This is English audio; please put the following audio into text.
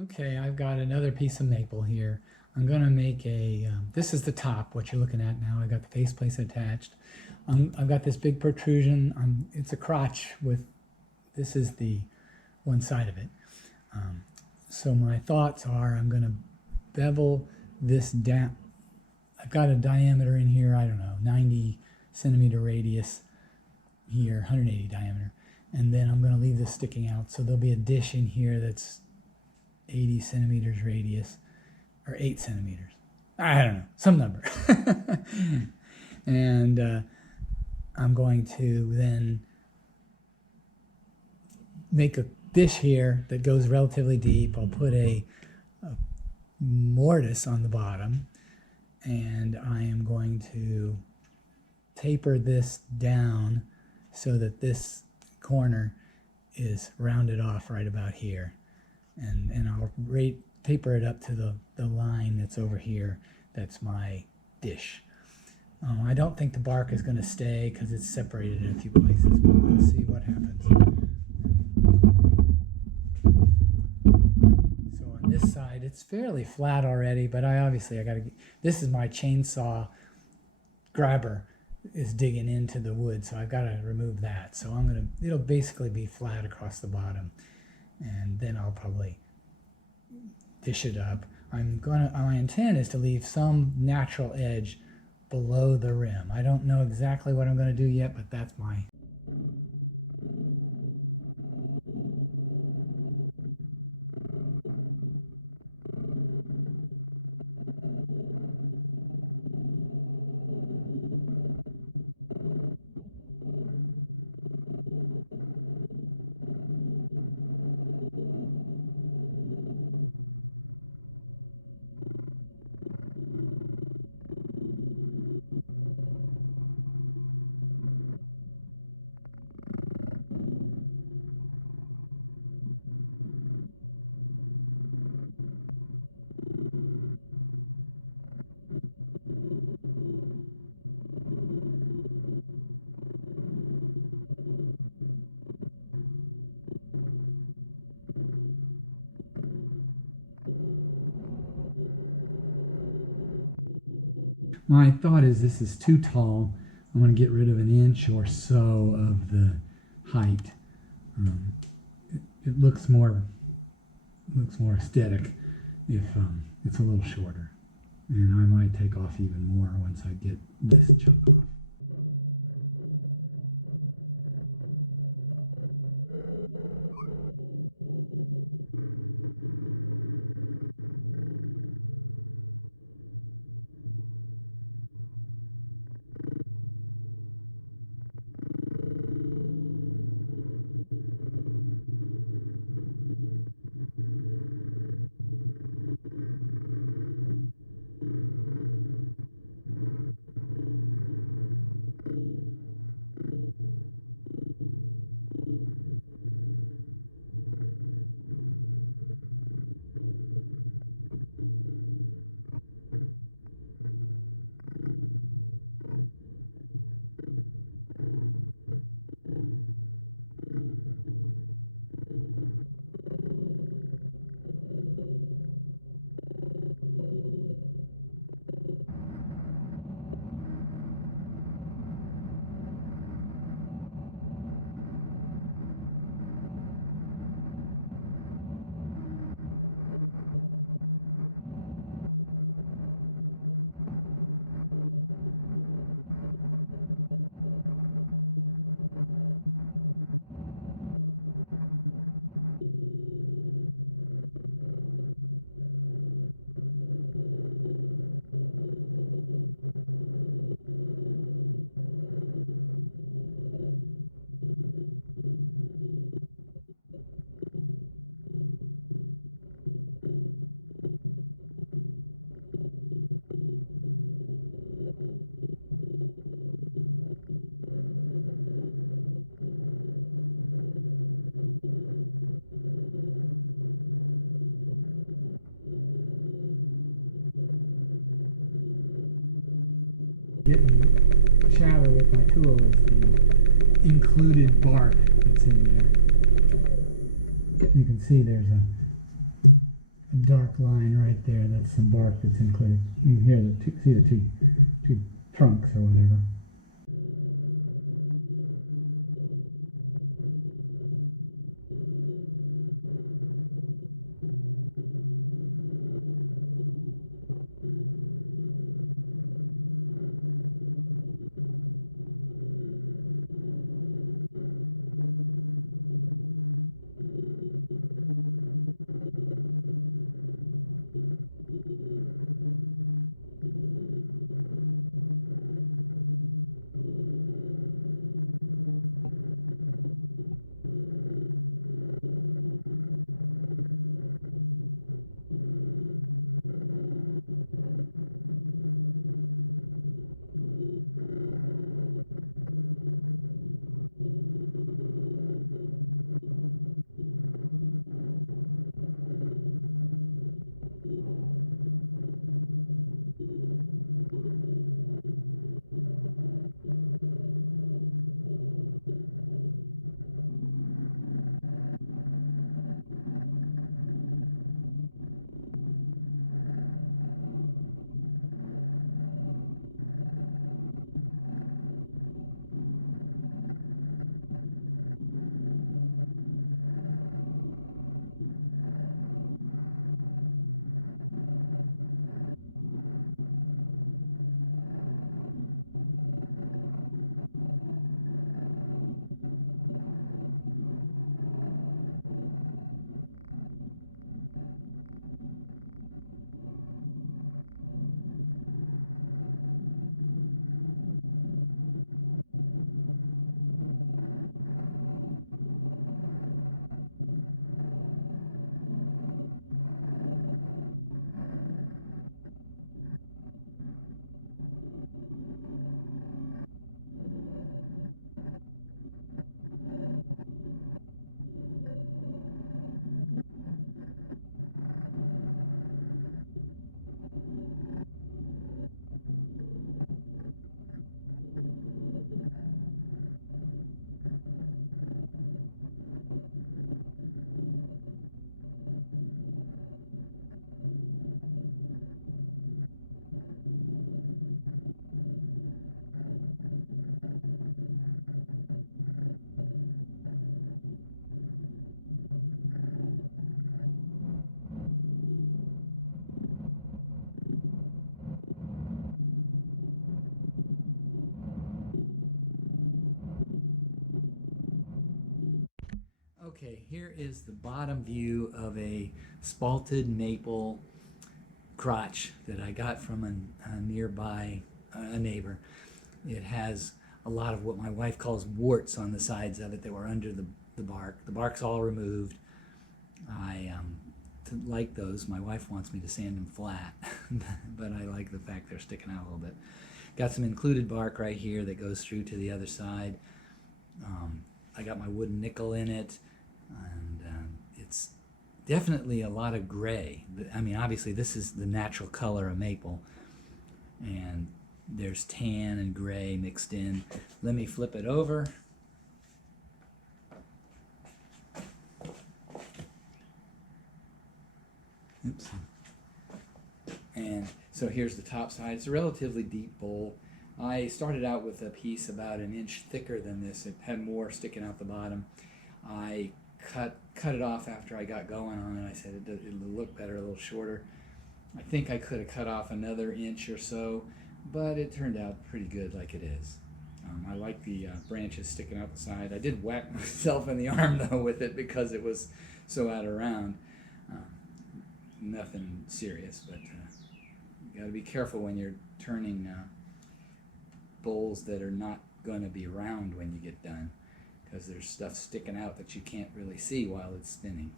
Okay, I've got another piece of maple here. I'm going to make a, this is the top, what you're looking at now. I got the faceplate attached. I've got this big protrusion. It's a crotch with, this is the one side of it. So my thoughts are I'm going to bevel this down. I've got a diameter in here, I don't know, 90 centimeter radius here, 180 diameter. And then I'm going to leave this sticking out. So there'll be a dish in here that's 80 centimeters radius, or 8 centimeters. I don't know, some number. And I'm going to then make a dish here that goes relatively deep. I'll put a mortise on the bottom, and I am going to taper this down so that this corner is rounded off right about here. And I'll taper it up to the line that's over here. That's my dish. I don't think the bark is going to stay because it's separated in a few places, but we'll see what happens. So on this side, it's fairly flat already, but I got to, this is my chainsaw grabber is digging into the wood, so I've got to remove that. So it'll basically be flat across the bottom. And then I'll probably dish it up. My intent is to leave some natural edge below the rim. I don't know exactly what I'm going to do yet, but that's my... My thought is this is too tall. I'm going to get rid of an inch or so of the height. It looks more aesthetic if it's a little shorter. And I might take off even more once I get this chunk off. Get shadow with my tool is the included bark that's in there. You can see there's a dark line right there. That's the bark that's included. You can hear see the two trunks or whatever. Okay, here is the bottom view of a spalted maple crotch that I got from a nearby a neighbor. It has a lot of what my wife calls warts on the sides of it that were under the bark. The bark's all removed. I like those. My wife wants me to sand them flat, but I like the fact they're sticking out a little bit. Got some included bark right here that goes through to the other side. I got my wooden nickel in it, and it's definitely a lot of gray. I mean, obviously this is the natural color of maple, and there's tan and gray mixed in. Let me flip it over. Oops. And so here's the top side. It's a relatively deep bowl. I started out with a piece about an inch thicker than this. It had more sticking out the bottom. I cut it off after I got going on it. I said it'll look better a little shorter. I think I could have cut off another inch or so, but it turned out pretty good like it is. I like the branches sticking out the side. I did whack myself in the arm though with it because it was so out of round. Nothing serious, but you got to be careful when you're turning bowls that are not going to be round when you get done, because there's stuff sticking out that you can't really see while it's spinning.